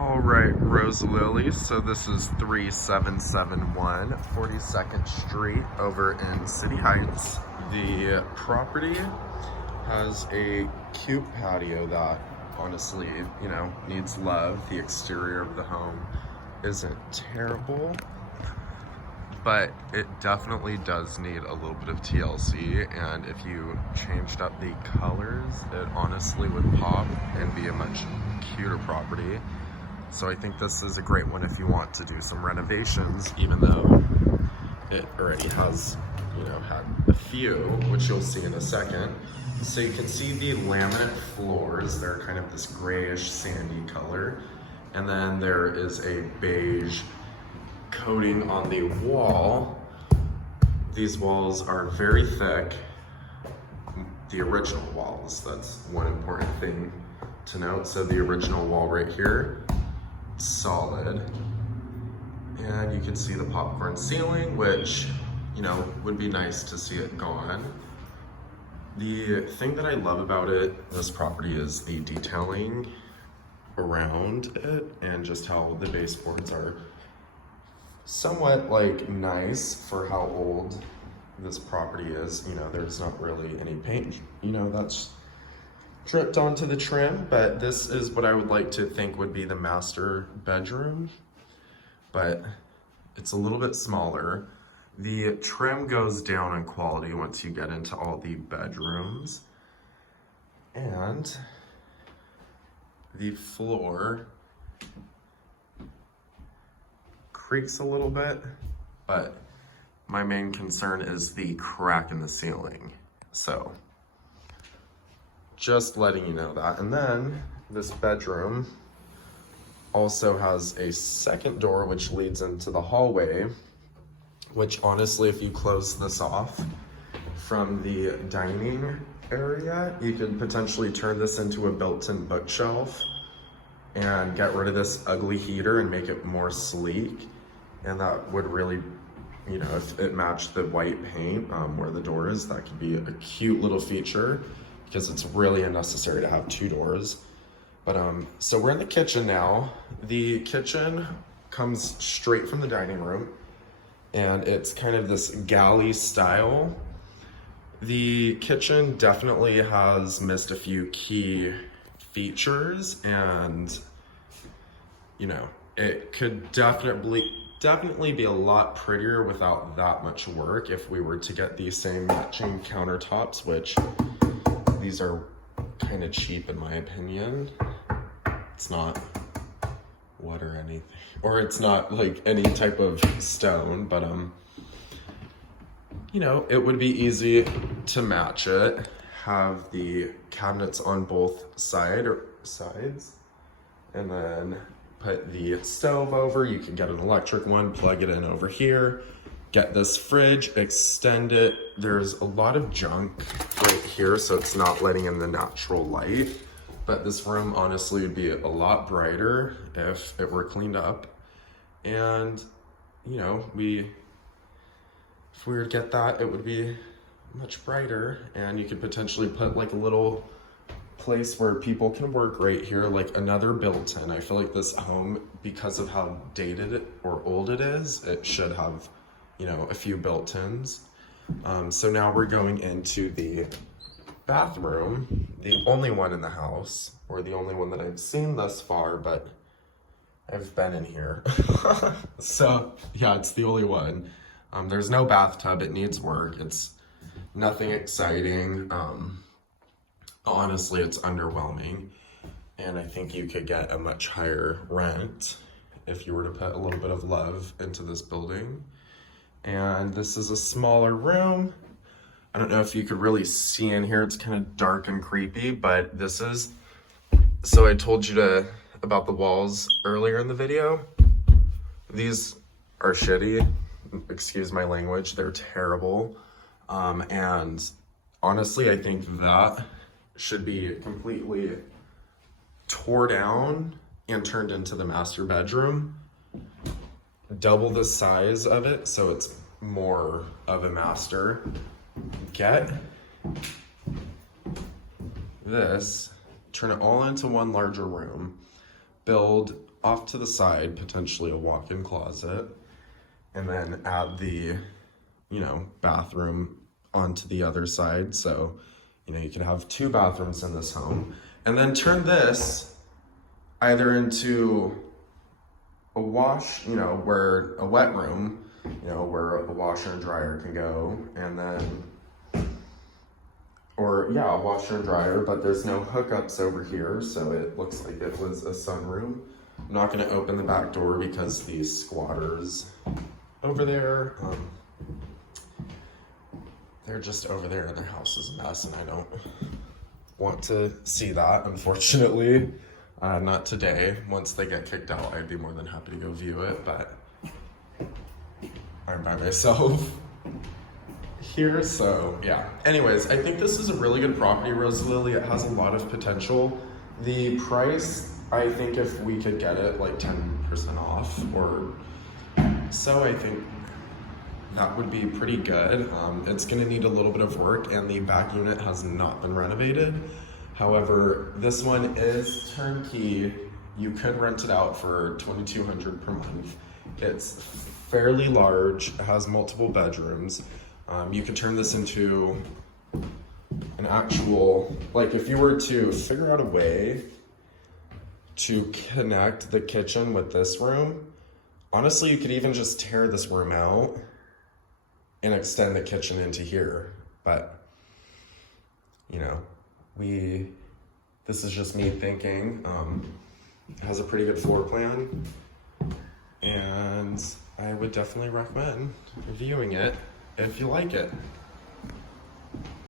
All right, Rose Lily. So this is 3771 42nd Street over in City Heights. The property has a cute patio that honestly, needs love. The exterior of the home isn't terrible, but it definitely does need a little bit of TLC, and if you changed up the colors, it honestly would pop and be a much cuter property. So I think this is a great one if you want to do some renovations, even though it already has, had a few, which you'll see in a second. So you can see the laminate floors. They're kind of this grayish sandy color. And then there is a beige coating on the wall. These walls are very thick. The original walls, that's one important thing to note. So the original wall right here, solid. And you can see the popcorn ceiling, which, would be nice to see it gone. The thing that I love about this property is the detailing around it and just how the baseboards are somewhat nice for how old this property is. There's not really any paint, that's dripped onto the trim, but this is what I would like to think would be the master bedroom, but it's a little bit smaller. The trim goes down in quality once you get into all the bedrooms, and the floor creaks a little bit, but my main concern is the crack in the ceiling. So just letting you know that. And then this bedroom also has a second door which leads into the hallway, which honestly, if you close this off from the dining area, you could potentially turn this into a built-in bookshelf and get rid of this ugly heater and make it more sleek. And that would really, if it matched the white paint where the door is, that could be a cute little feature, because it's really unnecessary to have two doors. But so we're in the kitchen now. The kitchen comes straight from the dining room, and it's kind of this galley style. The kitchen definitely has missed a few key features, and it could definitely be a lot prettier without that much work if we were to get these same matching countertops, which these are kind of cheap in my opinion. It's not wood or anything, or it's not any type of stone, but it would be easy to match it. Have the cabinets on both sides, and then put the stove over. You can get an electric one, plug it in over here, get this fridge, extend it. There's a lot of junk right here, so it's not letting in the natural light. But this room honestly would be a lot brighter if it were cleaned up. And, if we were to get that, it would be much brighter. And you could potentially put a little place where people can work right here, another built-in. I feel like this home, because of how dated or old it is, it should have, a few built-ins. So now we're going into the bathroom, the only one in the house, or the only one that I've seen thus far, but I've been in here. So yeah, it's the only one. There's no bathtub, it needs work. It's nothing exciting. Honestly, it's underwhelming, and I think you could get a much higher rent if you were to put a little bit of love into this building. And this is a smaller room. I don't know if you could really see in here, it's kind of dark and creepy, but this is, so I told you about the walls earlier in the video. These are shitty, excuse my language, they're terrible. And honestly, I think that should be completely tore down and turned into the master bedroom. Double the size of it, so it's more of a master. Get this, turn it all into one larger room, build off to the side, potentially a walk-in closet, and then add the, bathroom onto the other side. So, you could have 2 bathrooms in this home, and then turn this either into a wash, where a wet room, where a washer and dryer can go, and then, a washer and dryer, but there's no hookups over here, so it looks like it was a sunroom. I'm not gonna open the back door because these squatters over there, they're just over there and their house is a mess, and I don't want to see that, unfortunately. Not today. Once they get kicked out, I'd be more than happy to go view it, but I'm by myself here, so yeah. Anyways, I think this is a really good property, Rose Lily. It has a lot of potential. The price, I think if we could get it like 10% off or so, I think that would be pretty good. It's gonna need a little bit of work, and the back unit has not been renovated. However, this one is turnkey. You could rent it out for $2,200 per month. It's fairly large, it has multiple bedrooms. You could turn this into an actual, like if you were to figure out a way to connect the kitchen with this room, honestly, you could even just tear this room out and extend the kitchen into here. But, this is just me thinking. It has a pretty good floor plan, and I would definitely recommend viewing it if you like it.